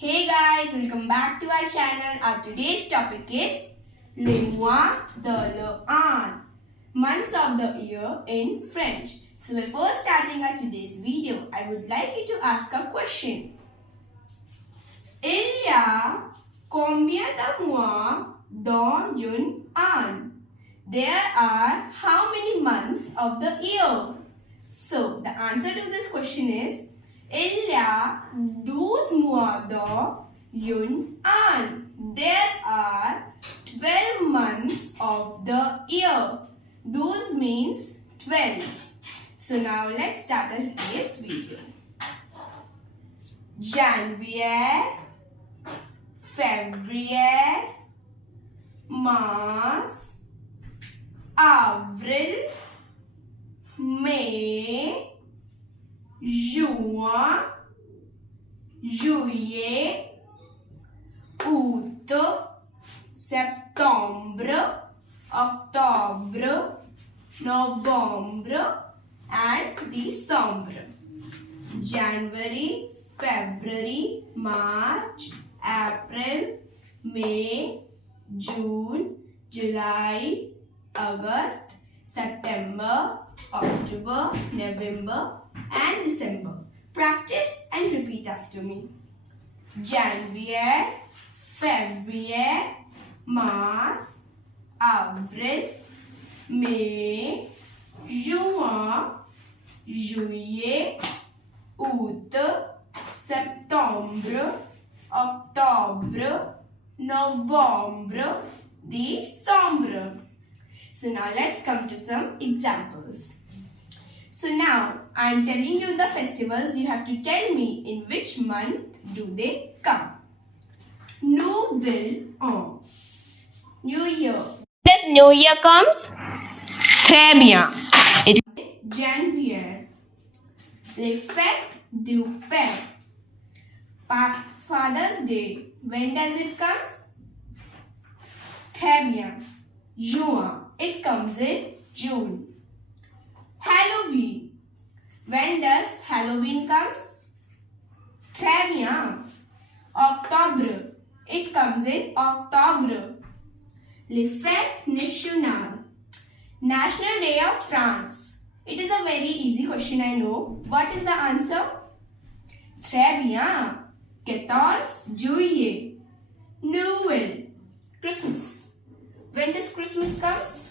Hey guys, welcome back to our channel. Our today's topic is les mois de l'an, months of the year in French. So before starting our today's video, I would like you to ask a question. Il y a combien de mois dans une an? There are how many months of the year? So the answer to this question is il y a 12 mois dans une an. There are 12 months of the year. 12 means 12. So now let's start our today's video. Janvier, Février, Mars, Avril, Mai, Juin, Juillet, Août, Septembre, Octobre, November and December. January, February, March, April, May, June, July, August, September, October, November and December. Practice and repeat after me. Janvier, Février, Mars, Avril, Mai, Juin, Juillet, Août, Septembre, Octobre, November, December. So now let's come to some examples. So now I am telling you the festivals. You have to tell me in which month do they come. Nouvel An, New Year. That New Year comes? Très bien. Janvier. Les fêtes du père. Father's Day. When does it comes? Très bien. Juin. It comes in June. Halloween. When does Halloween comes? Très bien. Octobre. It comes in October. Les fêtes nationales. National Day of France. It is a very easy question, I know. What is the answer? Très bien. 14 juillet. Noël. Christmas. When does Christmas comes?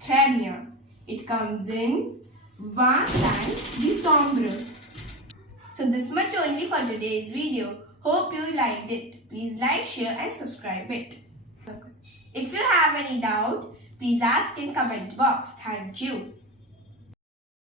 Très bien. It comes in 25 December. So this much only for today's video. Hope you liked it. Please like, share and subscribe it. If you have any doubt, please ask in comment box. Thank you.